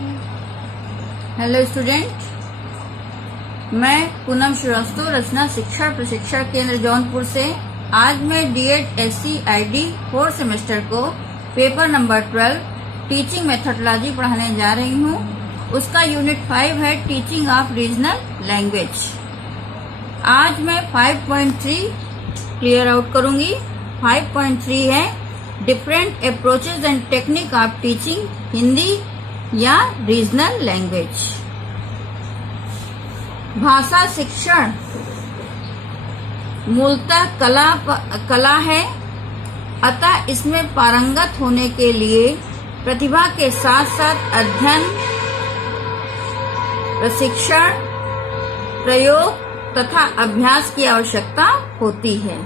Hello student, मैं पूनम श्रीवास्तव रचना शिक्षण प्रशिक्षण केंद्र जौनपुर से आज मैं D Ed SC ID 4th semester को पेपर नंबर 12 टीचिंग मेथोडोलॉजी पढ़ाने जा रही हूँ। उसका यूनिट 5 है टीचिंग ऑफ रीजनल लैंग्वेज। आज मैं 5.3 क्लियर आउट करूंगी। 5.3 है different approaches and technique of teaching Hindi या रीजनल लैंग्वेज। भाषा शिक्षण मूलतः कला है, अतः इसमें पारंगत होने के लिए प्रतिभा के साथ साथ अध्ययन, प्रशिक्षण, प्रयोग तथा अभ्यास की आवश्यकता होती है।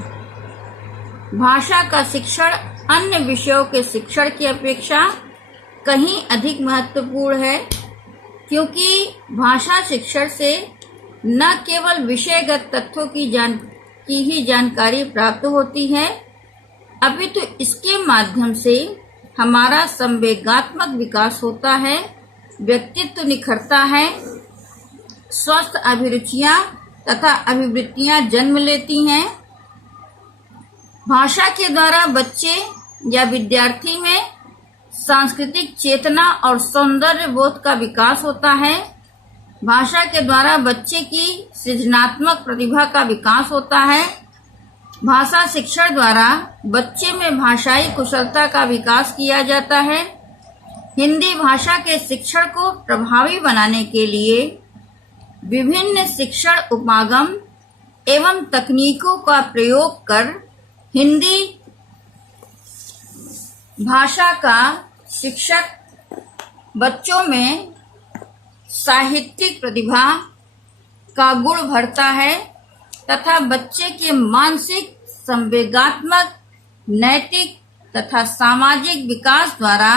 भाषा का शिक्षण अन्य विषयों के शिक्षण की अपेक्षा कहीं अधिक महत्वपूर्ण है, क्योंकि भाषा शिक्षण से न केवल विषयगत तथ्यों की ही जानकारी प्राप्त होती है, अपितु इसके माध्यम से हमारा संवेगात्मक विकास होता है, व्यक्तित्व निखरता है, स्वस्थ अभिरुचियां तथा अभिवृत्तियां जन्म लेती हैं। भाषा के द्वारा बच्चे या विद्यार्थी में सांस्कृतिक चेतना और सौंदर्य बोध का विकास होता है। भाषा के द्वारा बच्चे की सृजनात्मक प्रतिभा का विकास होता है। भाषा शिक्षण द्वारा बच्चे में भाषाई कुशलता का विकास किया जाता है। हिंदी भाषा के शिक्षण को प्रभावी बनाने के लिए विभिन्न शिक्षण उपागम एवं तकनीकों का प्रयोग कर हिंदी भाषा का शिक्षक बच्चों में साहित्यिक प्रतिभा का गुण भरता है तथा बच्चे के मानसिक, संवेगात्मक, नैतिक तथा सामाजिक विकास द्वारा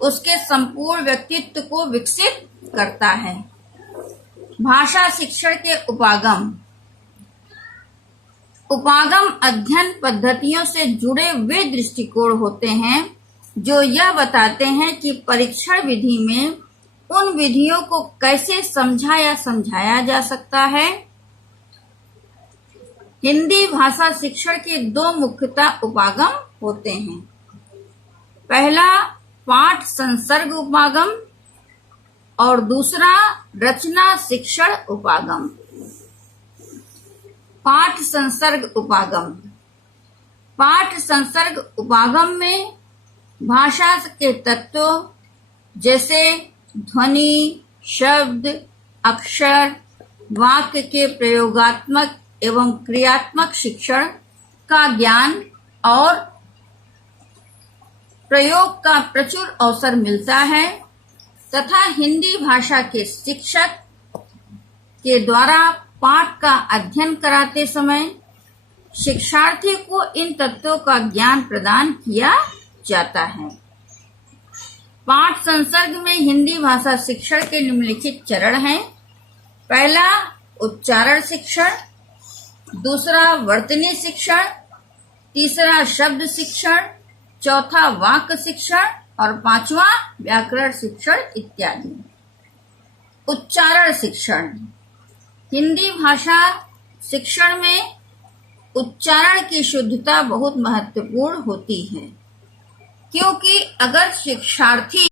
उसके संपूर्ण व्यक्तित्व को विकसित करता है। भाषा शिक्षण के उपागम अध्ययन पद्धतियों से जुड़े वे दृष्टिकोण होते हैं जो यह बताते हैं कि परीक्षण विधि में उन विधियों को कैसे समझा या समझाया जा सकता है। हिंदी भाषा शिक्षण के दो मुख्यतः उपागम होते हैं। पहला पाठ संसर्ग उपागम और दूसरा रचना शिक्षण उपागम। पाठ संसर्ग उपागम में भाषा के तत्वों जैसे ध्वनि, शब्द, अक्षर, वाक्य के प्रयोगात्मक एवं क्रियात्मक शिक्षण का ज्ञान और प्रयोग का प्रचुर अवसर मिलता है तथा हिंदी भाषा के शिक्षक के द्वारा पाठ का अध्ययन कराते समय शिक्षार्थी को इन तत्वों का ज्ञान प्रदान किया जाता है। पाठ संसर्ग में हिंदी भाषा शिक्षण के निम्नलिखित चरण हैं। पहला उच्चारण शिक्षण, दूसरा वर्तनी शिक्षण, तीसरा शब्द शिक्षण, चौथा वाक्य शिक्षण और पांचवा व्याकरण शिक्षण इत्यादि। उच्चारण शिक्षण हिंदी भाषा शिक्षण में उच्चारण की शुद्धता बहुत महत्वपूर्ण होती है, क्योंकि अगर शिक्षार्थी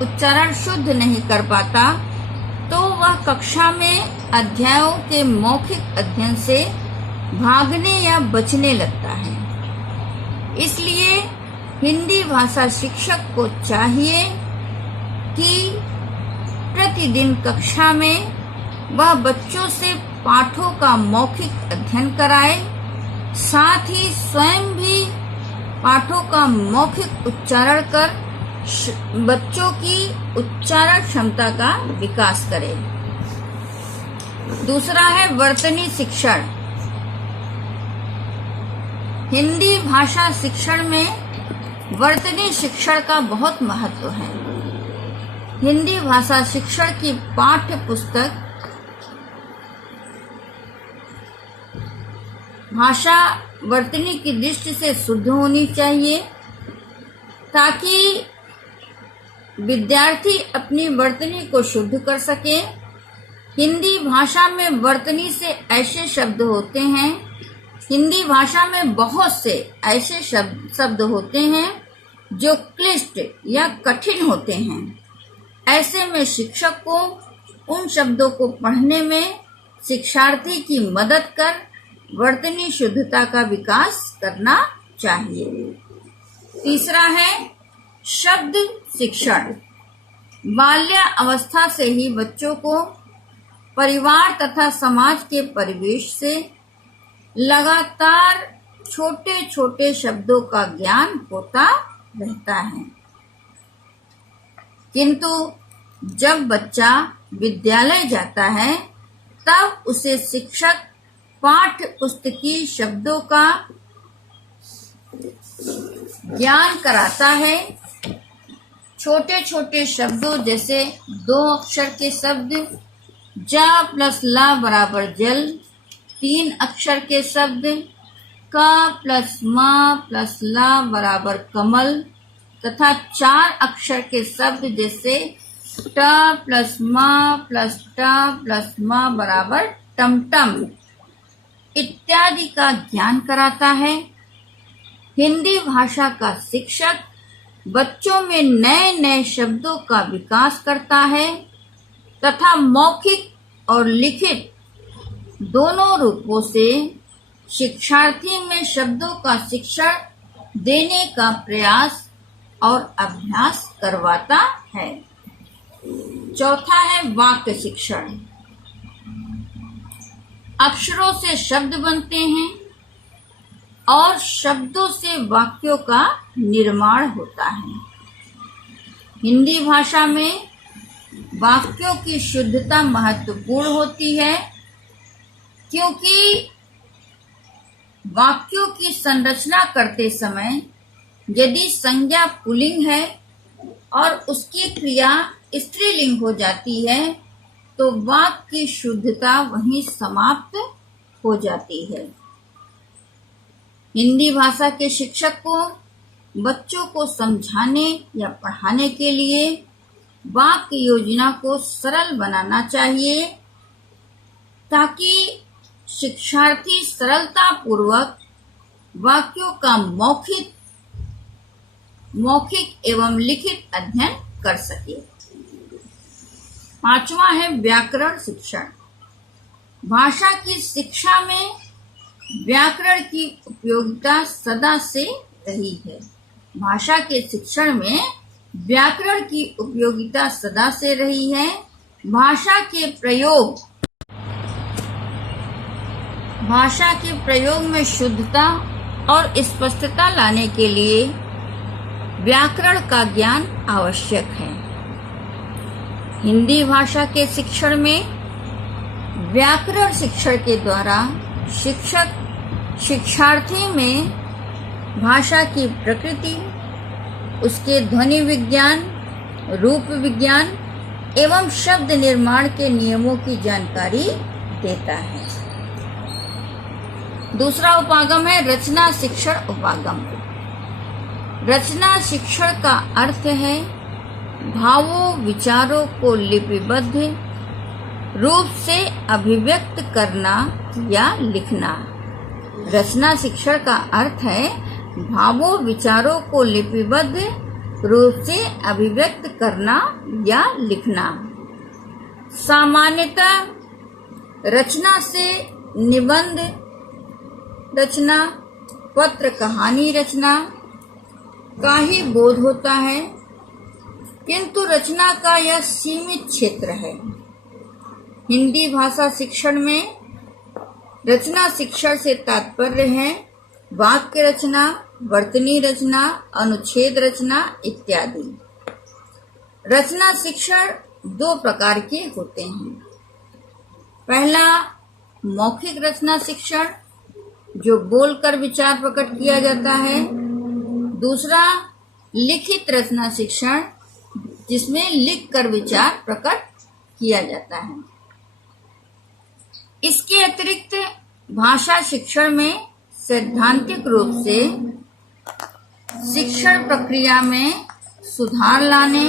उच्चारण शुद्ध नहीं कर पाता तो वह कक्षा में अध्यायों के मौखिक अध्ययन से भागने या बचने लगता है। इसलिए हिंदी भाषा शिक्षक को चाहिए कि प्रतिदिन कक्षा में वह बच्चों से पाठों का मौखिक अध्ययन कराए, साथ ही स्वयं भी पाठों का मौखिक उच्चारण कर बच्चों की उच्चारण क्षमता का विकास करे। दूसरा है वर्तनी शिक्षण। हिंदी भाषा शिक्षण में वर्तनी शिक्षण का बहुत महत्व है। हिंदी भाषा शिक्षण की पाठ्य पुस्तक भाषा वर्तनी की दृष्टि से शुद्ध होनी चाहिए। ताकि विद्यार्थी अपनी वर्तनी को शुद्ध कर सके। हिंदी भाषा में वर्तनी से ऐसे शब्द होते हैं, हिंदी भाषा में बहुत से ऐसे शब्द होते हैं जो क्लिष्ट या कठिन होते हैं। ऐसे में शिक्षक को उन शब्दों को पढ़ने में शिक्षार्थी की मदद कर वर्तनी शुद्धता का विकास करना चाहिए। तीसरा है शब्द शिक्षण। बाल्य अवस्था से ही बच्चों को परिवार तथा समाज के परिवेश से लगातार छोटे छोटे शब्दों का ज्ञान होता रहता है, किंतु जब बच्चा विद्यालय जाता है तब उसे शिक्षक पाठ्य पुस्तकीय शब्दों का ज्ञान कराता है। छोटे छोटे शब्दों जैसे 2 अक्षर के शब्द जा प्लस ला बराबर जल, 3 अक्षर के शब्द का प्लस मा प्लस ला बराबर कमल तथा 4 अक्षर के शब्द जैसे ट प्लस मा प्लस ट प्लस मा बराबर टमटम इत्यादि का ज्ञान कराता है। हिंदी भाषा का शिक्षक बच्चों में नए नए शब्दों का विकास करता है तथा मौखिक और लिखित दोनों रूपों से शिक्षार्थी में शब्दों का शिक्षण देने का प्रयास और अभ्यास करवाता है। चौथा है वाक्य शिक्षण। अक्षरों से शब्द बनते हैं और शब्दों से वाक्यों का निर्माण होता है। हिंदी भाषा में वाक्यों की शुद्धता महत्वपूर्ण होती है, क्योंकि वाक्यों की संरचना करते समय यदि संज्ञा पुल्लिंग है और उसकी क्रिया स्त्रीलिंग हो जाती है तो वाक्य की शुद्धता वहीं समाप्त हो जाती है। हिंदी भाषा के शिक्षक को बच्चों को समझाने या पढ़ाने के लिए वाक्य योजना को सरल बनाना चाहिए ताकि शिक्षार्थी सरलता पूर्वक वाक्यों का मौखिक एवं लिखित अध्ययन कर सके। पांचवा है व्याकरण शिक्षण। भाषा की शिक्षा में व्याकरण की उपयोगिता सदा से रही है। भाषा के शिक्षण में व्याकरण की उपयोगिता सदा से रही है। भाषा के प्रयोग में शुद्धता और स्पष्टता लाने के लिए व्याकरण का ज्ञान आवश्यक है। हिंदी भाषा के शिक्षण में व्याकरण शिक्षण के द्वारा शिक्षक शिक्षार्थी में भाषा की प्रकृति, उसके ध्वनि विज्ञान, रूप विज्ञान एवं शब्द निर्माण के नियमों की जानकारी देता है। दूसरा उपागम है रचना शिक्षण उपागम। रचना शिक्षण का अर्थ है भावों विचारों को लिपिबद्ध रूप से अभिव्यक्त करना या लिखना। रचना शिक्षण का अर्थ है भावों विचारों को लिपिबद्ध रूप से अभिव्यक्त करना या लिखना। सामान्यतः रचना से निबंध रचना, पत्र कहानी रचना का ही बोध होता है, किंतु रचना का यह सीमित क्षेत्र है। हिंदी भाषा शिक्षण में रचना शिक्षण से तात्पर्य है वाक्य रचना, वर्तनी रचना, अनुच्छेद रचना इत्यादि। रचना शिक्षण 2 प्रकार के होते हैं। पहला मौखिक रचना शिक्षण, जो बोलकर विचार प्रकट किया जाता है। दूसरा लिखित रचना शिक्षण, जिसमें लिखकर विचार प्रकट किया जाता है। इसके अतिरिक्त भाषा शिक्षण में सैद्धांतिक रूप से शिक्षण प्रक्रिया में सुधार लाने,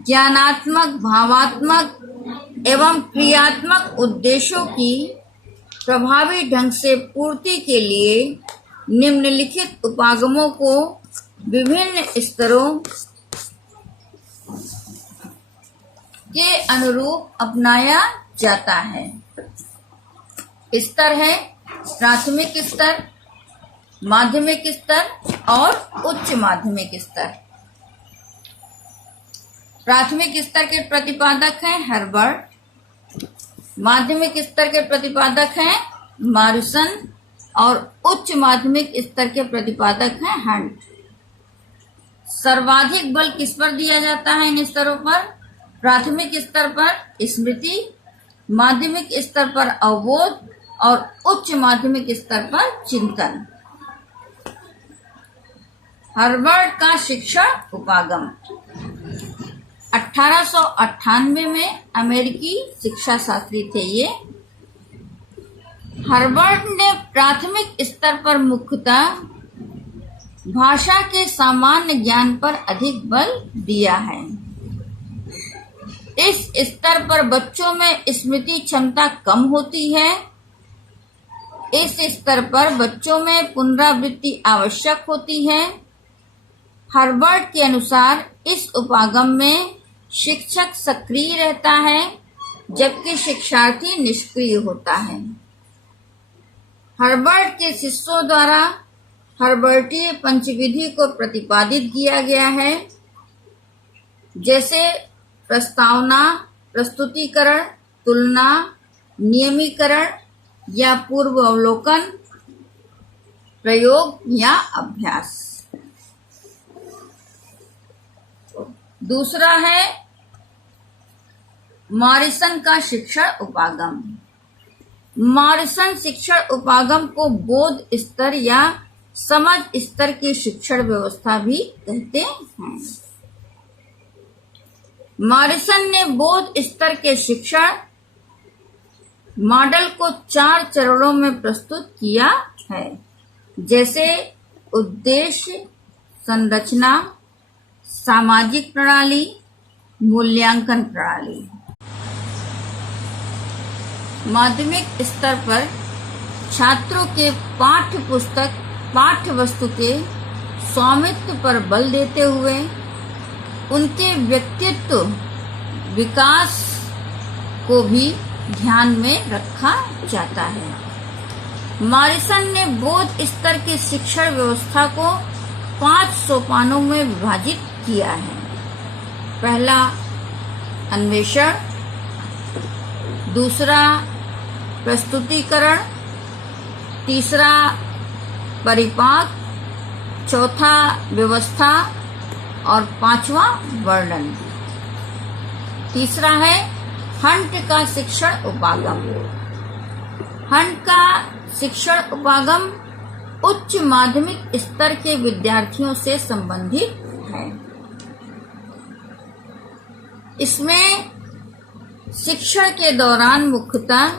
ज्ञानात्मक, भावात्मक एवं क्रियात्मक उद्देश्यों की प्रभावी ढंग से पूर्ति के लिए निम्नलिखित उपागमों को विभिन्न स्तरों के अनुरूप अपनाया जाता है। स्तर है प्राथमिक स्तर, माध्यमिक स्तर और उच्च माध्यमिक स्तर। प्राथमिक स्तर के प्रतिपादक हैं हर्बर्ट, माध्यमिक स्तर के प्रतिपादक हैं मॉरिसन और उच्च माध्यमिक स्तर के प्रतिपादक हैं हंट। सर्वाधिक बल किस पर दिया जाता है इन स्तरों पर? प्राथमिक स्तर पर स्मृति, माध्यमिक स्तर पर अवबोध और उच्च माध्यमिक स्तर पर चिंतन। हर्बर्ट का शिक्षण उपागम 1898 में अमेरिकी शिक्षा शास्त्री थे ये। हर्बर्ट ने प्राथमिक स्तर पर मुख्यतः भाषा के सामान्य ज्ञान पर अधिक बल दिया है। इस स्तर पर बच्चों में स्मृति क्षमता कम होती है। इस स्तर पर बच्चों में पुनरावृत्ति आवश्यक होती है। हर्बर्ट के अनुसार इस उपागम में शिक्षक सक्रिय रहता है जबकि शिक्षार्थी निष्क्रिय होता है। हर्बर्ट के शिष्यों द्वारा हर्बर्टीय पंचविधि को प्रतिपादित किया गया है, जैसे प्रस्तावना, प्रस्तुतिकरण, तुलना, नियमीकरण या पूर्वावलोकन, प्रयोग या अभ्यास। दूसरा है मॉरिसन का शिक्षण उपागम। मॉरिसन शिक्षण उपागम को बोध स्तर या समझ स्तर की शिक्षण व्यवस्था भी कहते हैं। मॉरिसन ने बोध स्तर के शिक्षण मॉडल को 4 चरणों में प्रस्तुत किया है, जैसे उद्देश्य, संरचना, सामाजिक प्रणाली, मूल्यांकन प्रणाली। माध्यमिक स्तर पर छात्रों के पाठ्य पुस्तक, पाठ्य वस्तु के स्वामित्व पर बल देते हुए उनके व्यक्तित्व विकास को भी ध्यान में रखा जाता है। मॉरिसन ने बोध स्तर की शिक्षण व्यवस्था को 5 सोपानों में विभाजित किया है। पहला अन्वेषण, दूसरा प्रस्तुतिकरण, तीसरा परिपाक, चौथा व्यवस्था और 5वां वर्णन। तीसरा है हंट का शिक्षण उपागम। हंट का शिक्षण उपागम उच्च माध्यमिक स्तर के विद्यार्थियों से संबंधित है। इसमें शिक्षण के दौरान मुख्यतः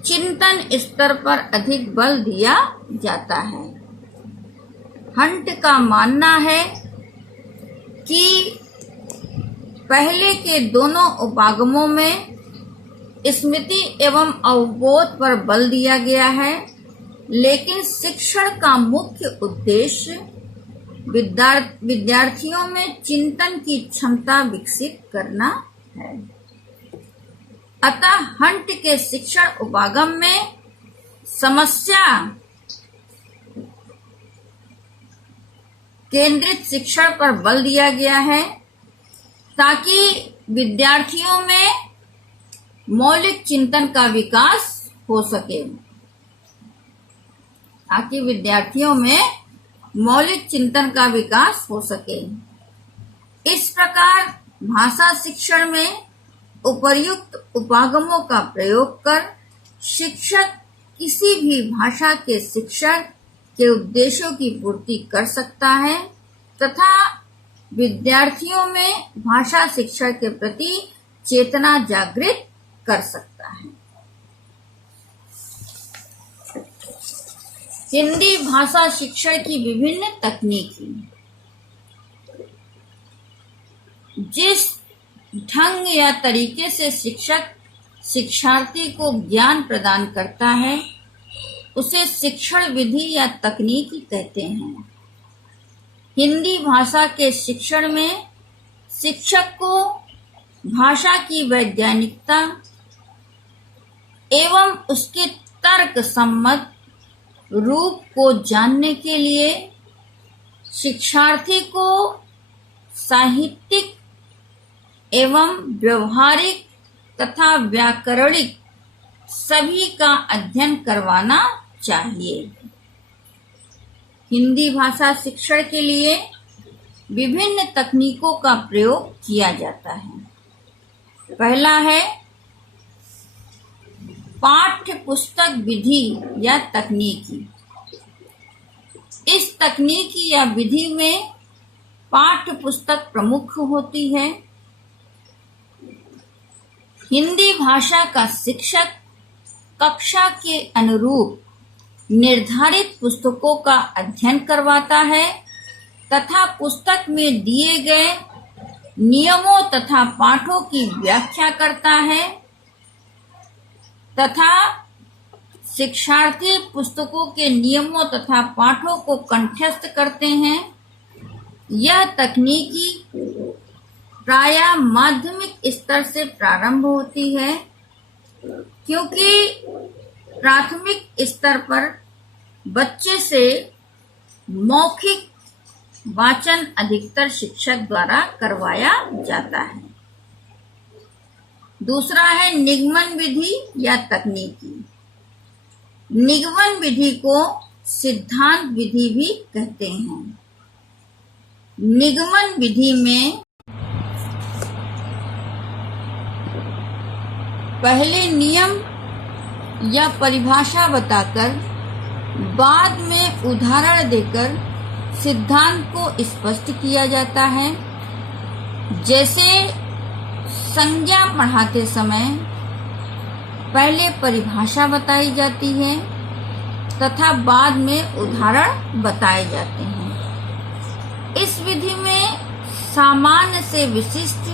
चिंतन स्तर पर अधिक बल दिया जाता है। हंट का मानना है कि पहले के दोनों उपागमों में स्मृति एवं अवबोध पर बल दिया गया है, लेकिन शिक्षण का मुख्य उद्देश्य विद्यार्थियों में चिंतन की क्षमता विकसित करना है। अतः हंट के शिक्षण उपागम में समस्या केंद्रित शिक्षण पर बल दिया गया है ताकि विद्यार्थियों में मौलिक चिंतन का विकास हो सके। ताकि विद्यार्थियों में मौलिक चिंतन का विकास हो सके। इस प्रकार भाषा शिक्षण में उपर्युक्त उपागमों का प्रयोग कर शिक्षक किसी भी भाषा के शिक्षण के उद्देश्यों की पूर्ति कर सकता है तथा विद्यार्थियों में भाषा शिक्षण के प्रति चेतना जागृत कर सकता है। हिंदी भाषा शिक्षण की विभिन्न तकनीकी। जिस ढंग या तरीके से शिक्षक शिक्षार्थी को ज्ञान प्रदान करता है उसे शिक्षण विधि या तकनीकी कहते हैं। हिंदी भाषा के शिक्षण में शिक्षक को भाषा की वैज्ञानिकता एवं उसके तर्क सम्मत रूप को जानने के लिए शिक्षार्थी को साहित्यिक एवं व्यवहारिक तथा व्याकरणिक सभी का अध्ययन करवाना चाहिए। हिंदी भाषा शिक्षण के लिए विभिन्न तकनीकों का प्रयोग किया जाता है। पहला है पाठ्य पुस्तक विधि या तकनीकी। इस तकनीकी या विधि में पाठ्य पुस्तक प्रमुख होती है। हिंदी भाषा का शिक्षक कक्षा के अनुरूप निर्धारित पुस्तकों का अध्ययन करवाता है तथा पुस्तक में दिए गए नियमों तथा पाठों की व्याख्या करता है तथा शिक्षार्थी पुस्तकों के नियमों तथा पाठों को कंठस्थ करते हैं। यह तकनीकी प्रायः माध्यमिक स्तर से प्रारंभ होती है क्योंकि प्राथमिक स्तर पर बच्चे से मौखिक वाचन अधिकतर शिक्षक द्वारा करवाया जाता है। दूसरा है निगमन विधि या तकनीकी। निगमन विधि को सिद्धांत विधि भी कहते हैं। निगमन विधि में पहले नियम या परिभाषा बताकर बाद में उदाहरण देकर सिद्धांत को स्पष्ट किया जाता है। जैसे संज्ञा पढ़ाते समय पहले परिभाषा बताई जाती है तथा बाद में उदाहरण बताए जाते हैं। इस विधि में सामान्य से विशिष्ट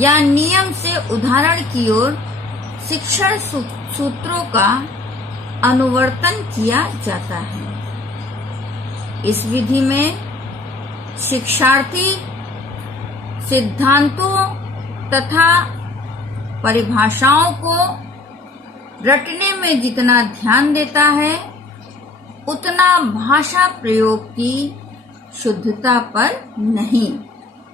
या नियम से उदाहरण की ओर शिक्षण सूत्रों का अनुवर्तन किया जाता है। इस विधि में शिक्षार्थी सिद्धांतों तथा परिभाषाओं को रटने में जितना ध्यान देता है उतना भाषा प्रयोग की शुद्धता पर नहीं।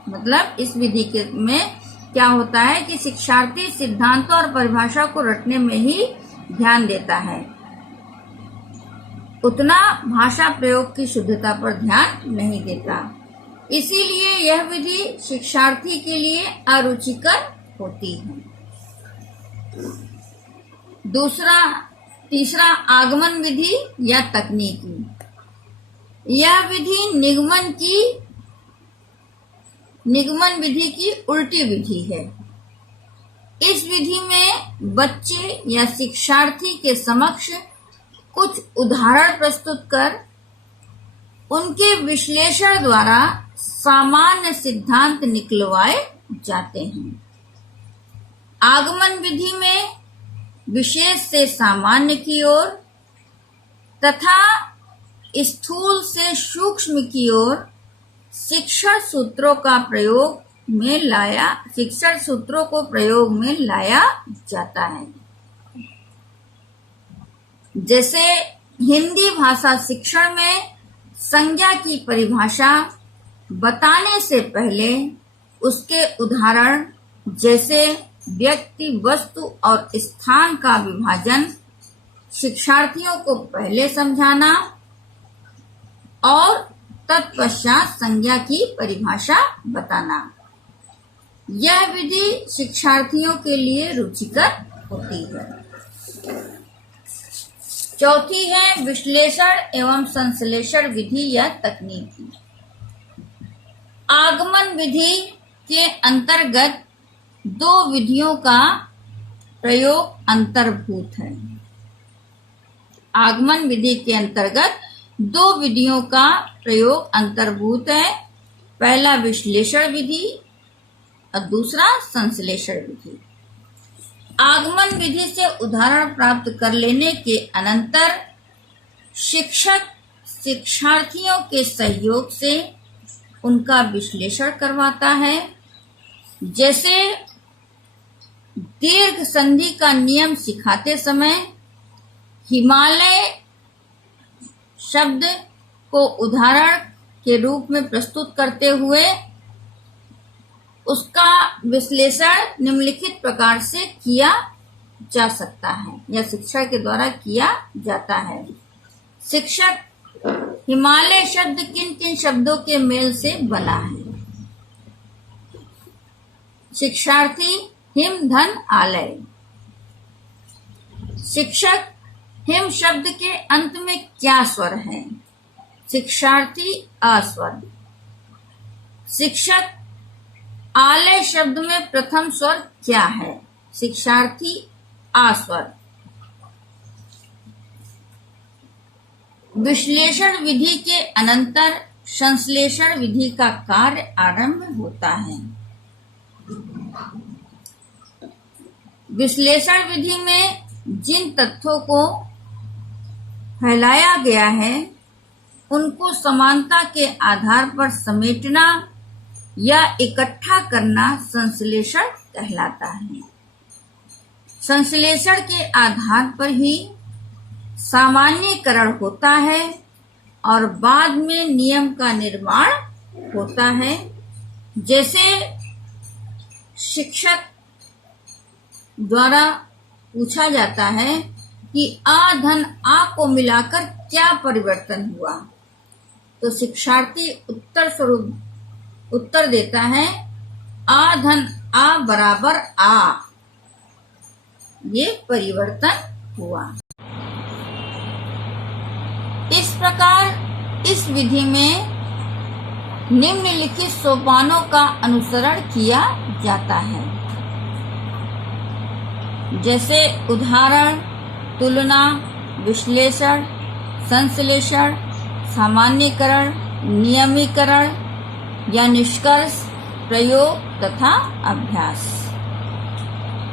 मतलब इस विधि के में क्या होता है कि शिक्षार्थी सिद्धांतों और परिभाषा को रटने में ही ध्यान देता है, उतना भाषा प्रयोग की शुद्धता पर ध्यान नहीं देता। इसीलिए यह विधि शिक्षार्थी के लिए अरुचिकर होती है। तीसरा आगमन विधि या तकनीकी। यह विधि निगमन विधि की उल्टी विधि है। इस विधि में बच्चे या शिक्षार्थी के समक्ष कुछ उदाहरण प्रस्तुत कर उनके विश्लेषण द्वारा सामान्य सिद्धांत निकलवाए जाते हैं। आगमन विधि में विशेष से सामान्य की ओर तथा स्थूल से सूक्ष्म की ओर शिक्षण सूत्रों को प्रयोग में लाया जाता है। जैसे हिंदी भाषा शिक्षण में संज्ञा की परिभाषा बताने से पहले उसके उदाहरण जैसे व्यक्ति, वस्तु और स्थान का विभाजन शिक्षार्थियों को पहले समझाना और तत्पश्चात संज्ञा की परिभाषा बताना, यह विधि शिक्षार्थियों के लिए रुचिकर होती है। चौथी है विश्लेषण एवं संश्लेषण विधि या तकनीकी। आगमन विधि के अंतर्गत दो विधियों का प्रयोग अंतर्भूत है। आगमन विधि के अंतर्गत दो विधियों का प्रयोग अंतर्भूत है। पहला विश्लेषण विधि और दूसरा संश्लेषण विधि। आगमन विधि से उदाहरण प्राप्त कर लेने के अनंतर शिक्षक शिक्षार्थियों के सहयोग से उनका विश्लेषण करवाता है। जैसे दीर्घ संधि का नियम सिखाते समय हिमालय शब्द को उदाहरण के रूप में प्रस्तुत करते हुए उसका विश्लेषण निम्नलिखित प्रकार से किया जा सकता है या शिक्षक के द्वारा किया जाता है। शिक्षक, हिमालय शब्द किन किन शब्दों के मेल से बना है? शिक्षार्थी, हिम धन आलय। शिक्षक, हिम शब्द के अंत में क्या स्वर है? शिक्षार्थी, अस्वर। शिक्षक, आलय शब्द में प्रथम स्वर क्या है? शिक्षार्थी, आस्वर। विश्लेषण विधि के अनंतर संश्लेषण विधि का कार्य आरंभ होता है। विश्लेषण विधि में जिन तथ्यों को फैलाया गया है उनको समानता के आधार पर समेटना या इकट्ठा करना संश्लेषण कहलाता है। संश्लेषण के आधार पर ही सामान्यीकरण होता है और बाद में नियम का निर्माण होता है। जैसे शिक्षक द्वारा पूछा जाता है कि आ धन आ को मिलाकर क्या परिवर्तन हुआ, तो शिक्षार्थी उत्तर देता है आ धन आ बराबर आ, ये परिवर्तन हुआ। इस प्रकार इस विधि में निम्नलिखित सोपानों का अनुसरण किया जाता है। जैसे उदाहरण, तुलना, विश्लेषण, संश्लेषण, सामान्यीकरण, नियमीकरण या निष्कर्ष, प्रयोग तथा अभ्यास।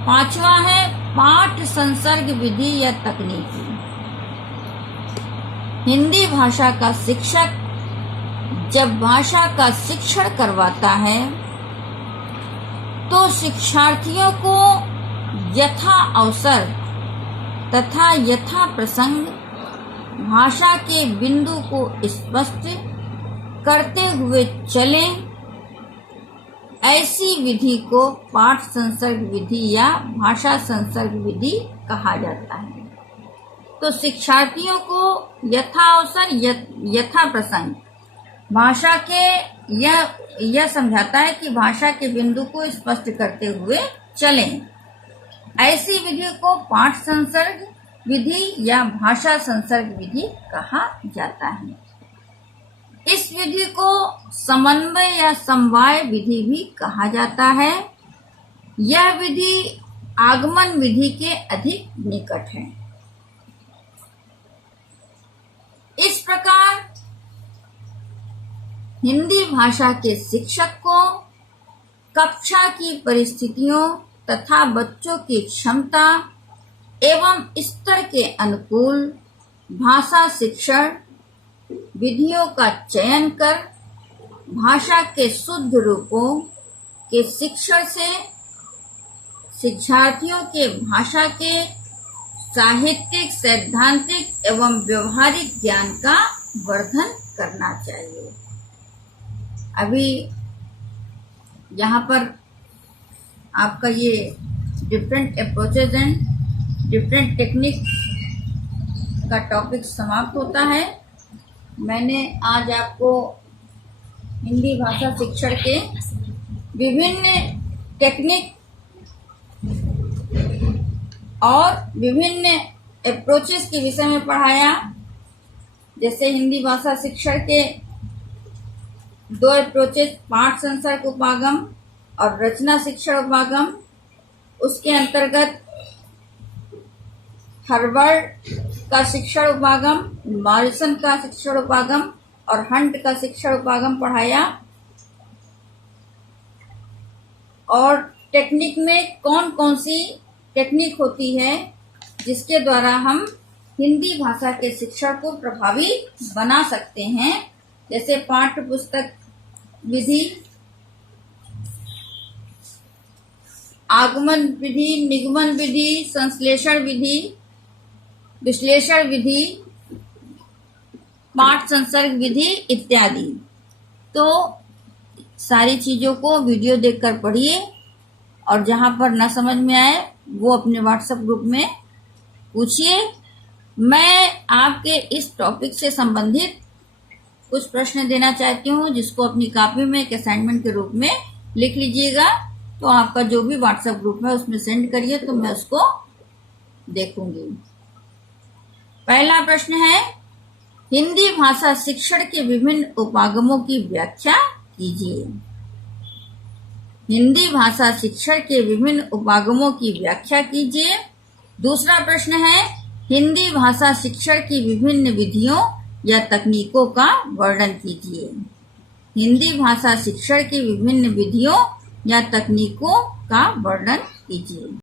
पांचवा है पाठ संसर्ग विधि या तकनीकी। हिंदी भाषा का शिक्षक जब भाषा का शिक्षण करवाता है तो शिक्षार्थियों को यथा अवसर तथा यथा प्रसंग भाषा के बिंदु को स्पष्ट करते हुए चलें, ऐसी विधि को पाठ संसर्ग विधि या भाषा संसर्ग विधि कहा जाता है। तो शिक्षार्थियों को यथा अवसर यथा प्रसंग भाषा के यह समझाता है कि भाषा के बिंदु को स्पष्ट करते हुए चलें। ऐसी विधि को पाठ संसर्ग विधि या भाषा संसर्ग विधि कहा जाता है। इस विधि को समन्वय या समवाय विधि भी कहा जाता है। यह विधि आगमन विधि के अधिक निकट है। इस प्रकार हिंदी भाषा के शिक्षक को कक्षा की परिस्थितियों तथा बच्चों की क्षमता एवं स्तर के अनुकूल भाषा शिक्षण विधियों का चयन कर भाषा के शुद्ध रूपों के शिक्षण से शिक्षार्थियों के भाषा के साहित्यिक, सैद्धांतिक एवं व्यवहारिक ज्ञान का वर्धन करना चाहिए। अभी यहाँ पर आपका ये different approaches and different technique का टॉपिक समाप्त होता है। मैंने आज आपको हिंदी भाषा शिक्षण के विभिन्न टेक्निक और विभिन्न अप्रोचेस के विषय में पढ़ाया। जैसे हिंदी भाषा शिक्षण के दो अप्रोचेस, पाठ संसर्ग उपागम और रचना शिक्षण उपागम। उसके अंतर्गत हर वर्ड का शिक्षण उपागम, मॉरिसन का शिक्षण उपागम और हंट का शिक्षण उपागम पढ़ाया। और टेक्निक में कौन कौन सी टेक्निक होती है जिसके द्वारा हम हिंदी भाषा के शिक्षण को प्रभावी बना सकते हैं, जैसे पाठ्य पुस्तक विधि, आगमन विधि, निगमन विधि, संश्लेषण विधि, विश्लेषण विधि, पाठ संसर्ग विधि इत्यादि। तो सारी चीजों को वीडियो देखकर पढ़िए और जहां पर न समझ में आए वो अपने व्हाट्सएप ग्रुप में पूछिए। मैं आपके इस टॉपिक से संबंधित कुछ प्रश्न देना चाहती हूँ जिसको अपनी कॉपी में एक असाइनमेंट के रूप में लिख लीजिएगा। तो आपका जो भी व्हाट्सएप ग्रुप है उसमें सेंड करिए तो मैं उसको देखूंगी। पहला प्रश्न है, हिंदी भाषा शिक्षण के विभिन्न उपागमों की व्याख्या कीजिए। हिंदी भाषा शिक्षण के विभिन्न उपागमों की व्याख्या कीजिए। दूसरा प्रश्न है, हिंदी भाषा शिक्षण की विभिन्न विधियों या तकनीकों का वर्णन कीजिए। हिंदी भाषा शिक्षण की विभिन्न विधियों या तकनीकों का वर्णन कीजिए।